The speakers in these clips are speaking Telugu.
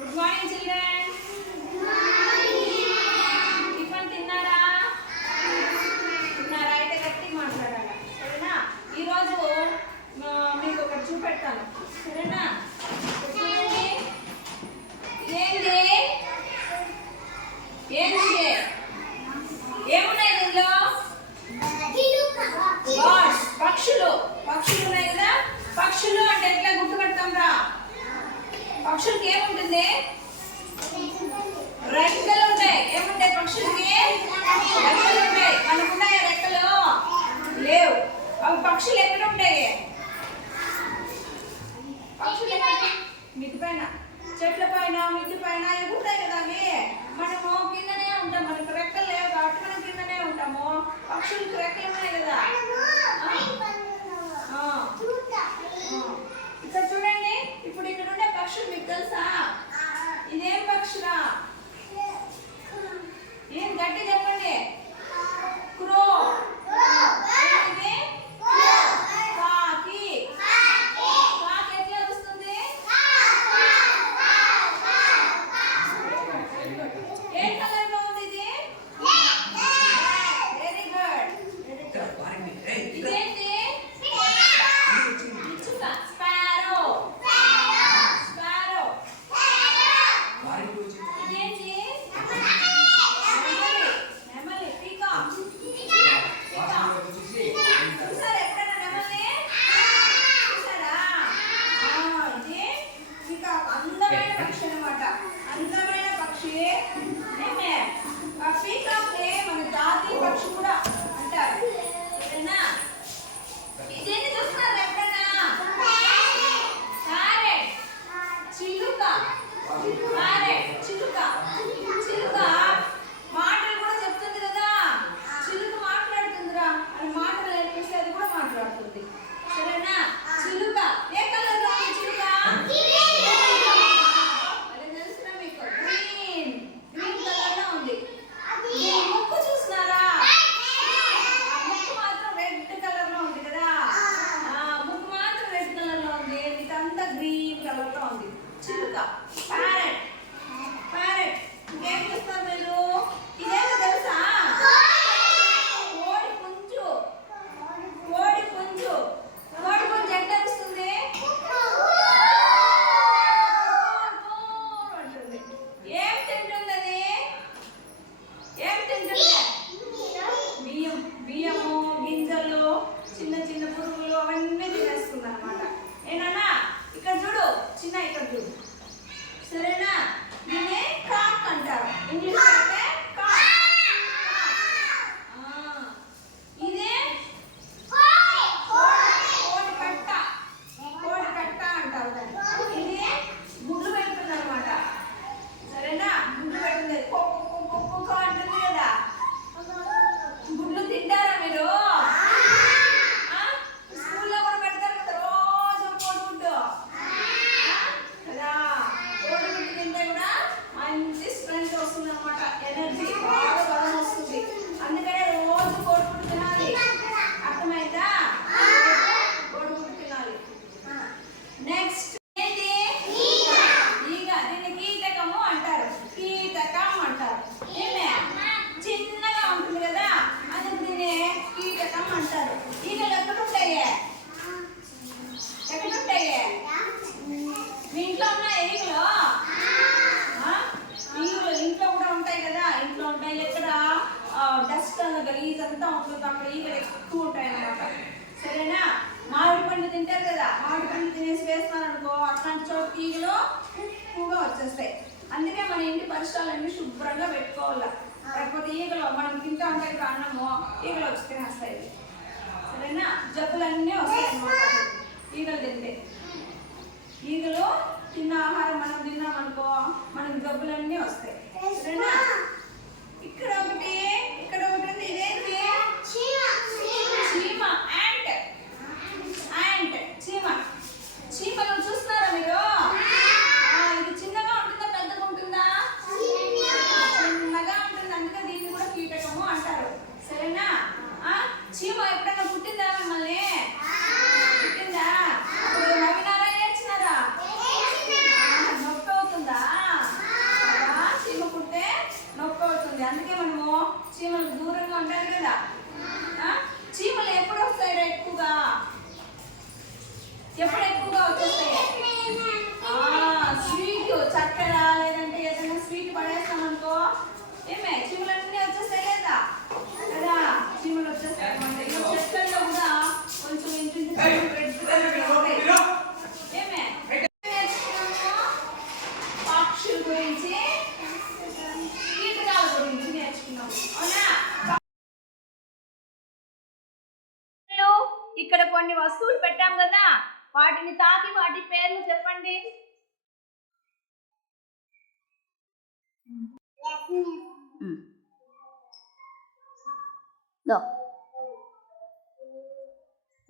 Good morning children. టిఫిన్ తిన్నారా? తిన్నారా? అయితే గట్టిగా మాట్లాడాలి, సరేనా? ఈరోజు మీకు ఒకటి చూపెడతాను, సరేనా? చూడండి, ఏంటి ఏంటి ఏమున్నాయి దీనిలో? బర్డ్స్, పక్షులు. పక్షులు ఉన్నాయి కదా. పక్షులు అంటే ఎట్లా గుర్తుపెడతాం రా? పక్షులకి ఏముంటుంది? రెక్కలు ఉంటాయి. ఏముంటాయి పక్షులకి? రెక్కలు ఉంటాయి. మనకున్నాయా రెక్కలు? లేవు. అవి పక్షులు ఎక్కడ ఉంటాయి? పక్షులు మిద్ది పైన, చెట్ల పైన, మిద్ది పైన ఎగురుతాయి కదా అవి. మనము కిందనే ఉంటాం, మనకు రెక్కలు లేవు కాబట్టి మనం కిందనే ఉంటాము. పక్షులకి రెక్కలు ఉన్నాయి కదా. ఇక్కడ చూడండి, ఇప్పుడు ఇక్కడ ఉండే పక్షులు మీకు తెలుసా? ఇదేం పక్షురా? ఏం గట్టి చెప్పండి. క్రో. కాకి. కాకి ఎట్లా వస్తుంది? ఏ కలర్ లో ఉంది ఇది? Very good. ఇదేంటి? స్పారో. స్పారో. ఇదేంటి? నెమలి. పీకాక్. చూసారా ఎప్పుడైనా నెమలి? చూసారా? ఇది పీకాక్. అందమైన పక్షి అన్నమాట. అందమైన పక్షి. ఏమే పీకాక్ నే మన జాతీయ పక్షి కూడా అంటారు, సరేనా? ఇదేంటి చూస్తున్నారు ఎప్పుడైనా? ప్యారెట్. చిలుక. ప్యారెట్, చిలుక. చిలుక మాటలు కూడా చెప్తుంది కదా. చిలుక మాట్లాడుతుందిరా. అది మాటలు నేర్పిస్తే అది కూడా మాట్లాడుతుంది, సరేనా? చిలుక ఏ కలర్ లో ఉంది? చిలుక అది తెలుసురా మీకు? గ్రీన్. గ్రీన్ కలర్ లో ఉంది. ముక్కు చూస్తున్నారా? ముక్కు మాత్రం రెడ్ కలర్ లో ఉంది కదా. ముక్కు మాత్రం రెడ్ కలర్ లో ఉంది. ఇదంతా గ్రీన్ కలర్ లో ఉంది. చిలుక, ప్యారెట్. ప్యారెట్ ఇంకేం చూస్తారు మీరు? ఇదేంటో తెలుసా? కోడి పుంజు. కోడి పుంజు. కోడి పుంజు ఎట్లా వస్తుంది? అంటుంది. ఏం తింటుంది అది? ఏం తింటుంది? బియ్యం. బియ్యము, గింజలు, చిన్న చిన్న పురుగులు అవన్నీ తినేస్తుంది అనమాట. ఏనా? ఇక్కడ చూడు, చిన్న ఇక్కడ చూడు, సరేనా? దీన్ని కాక్ అంటారు. ఇంగ్లీష్ అయితే కాక్. ఇదే కోడి కట్ట. కోడి కట్ట అంటారు దాన్ని. ఇది గుడ్లు పెడుతుంది అనమాట, సరేనా? గుడ్లు పెడుతుంది. కుక్క అంటుంది కదా. గుడ్లు తింటారా మీరు? స్కూల్లో కూడా పెడతారు కదా రోజు కోడిగుడ్డు కదా. కోడిగుడ్డు తింటే కూడా మంచి స్ట్రెంత్ వస్తుంది అనమాట, ఎనర్జీ బాగా బలం వస్తుంది. అందుకనే రోజు కోడిగుడ్డు తినాలి, అర్థమైందా? కోడిగుడ్డు తినాలి. నెక్స్ట్ ఏంటి? ఈగ. దీన్ని కీటకము అంటారు. కీటకం అంటారు. ఏమే చిన్నగా ఉంటుంది కదా, అందుకు దీన్ని కీటకం అంటారు. ఈగలు ఎక్కడుంటాయి? ఎక్కడుంటాయి? మీ ఇంట్లో ఉన్నాయా ఈగలు? ఈగలు ఇంట్లో కూడా ఉంటాయి కదా. ఇంట్లో ఉంటాయి. ఎక్కడ డస్ట్ గలీజ్ అంతా ఉంటుంది, అక్కడ ఈగలు ఎక్కువ ఉంటాయి అన్నమాట, సరేనా? మామిడి పండు తింటారు కదా. మామిడి పండు తినేసి వేస్తున్నారు అనుకో, అట్లాంటి చోట ఈగలు ఎక్కువగా వచ్చేస్తాయి. అందుకే మన ఇంటి పరిసరాలన్నీ శుభ్రంగా పెట్టుకోవాలి. లేకపోతే ఈగలు మనం తింటా ఉంటాయి కదా అన్నము, ఈగలు వచ్చి తినేస్తాయి, సరేనా? జబ్బులన్నీ వస్తాయి అన్నమాట ఈగలు తింటే. ఈగలు తిన్న ఆహారం మనం తిన్నామనుకో మనకు జబ్బులన్నీ వస్తాయి, సరేనా? ఇక్కడ ఒకటి, ఇక్కడ ఒకటి ఉంది. ఇదేంటి? చీమ. యాంట్. యాంట్, చీమ. చీమలు చూస్తున్నారా మీరు? ఇది చిన్నగా ఉంటుందా పెద్దగా ఉంటుందా? చిన్నగా ఉంటుంది. అందుకే దీన్ని కూడా కీటకము అంటారు, సరేనా? చీమ ఎప్పుడైనా పుట్టిందా మిమ్మల్ని? పుట్టిందా? అప్పుడు నవ్వినారా ఏడ్చినారా? నొప్పి అవుతుందా? ఎప్పుడు ఎక్కువగా వచ్చేస్తాయి? స్వీట్, చక్కెర లేదంటే ఏదైనా స్వీట్ పడేస్తాం అనుకో ఏమే చీమలన్నీ వచ్చేస్తాయి లేదా కదా? చీమలు వచ్చేస్తాయి అన్నమాట. ఇలా చెట్లలో కూడా కొంచెం ఇంటి ఏమే పక్షుల గురించి కీటకాల గురించి నేర్చుకున్నాం అవునా? ఇక్కడ కొన్ని వస్తువులు పెట్టాం కదా, వాటిని తాకి వాటి పేర్లు చెప్పండి.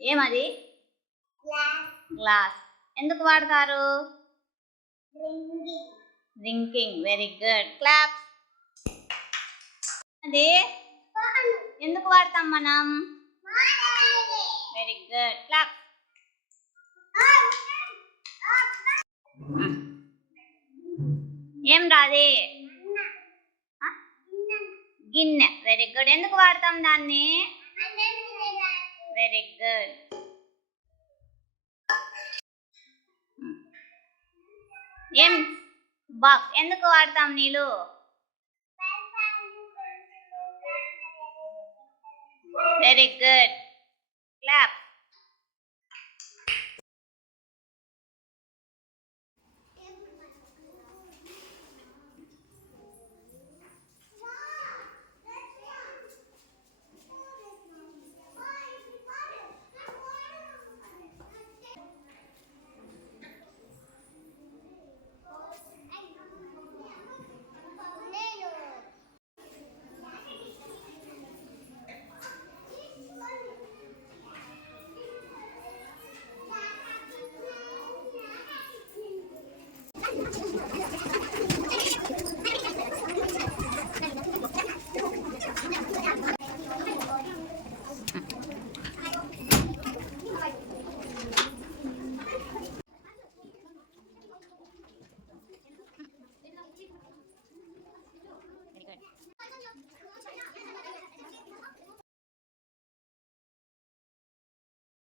ఏమది? గ్లాస్. ఎందుకు వాడతారు? డ్రింకింగ్. Very good. క్లాప్. అది ఎందుకు వాడతాం మనం? Very good. క్లాప్. ఏం రాది? గిన్నె. Very good. ఎందుకు వాడతాం దాన్ని? Very good. ఏం బాక్స్. ఎందుకు వాడతాం నీళ్ళు? Very good. క్లాప్.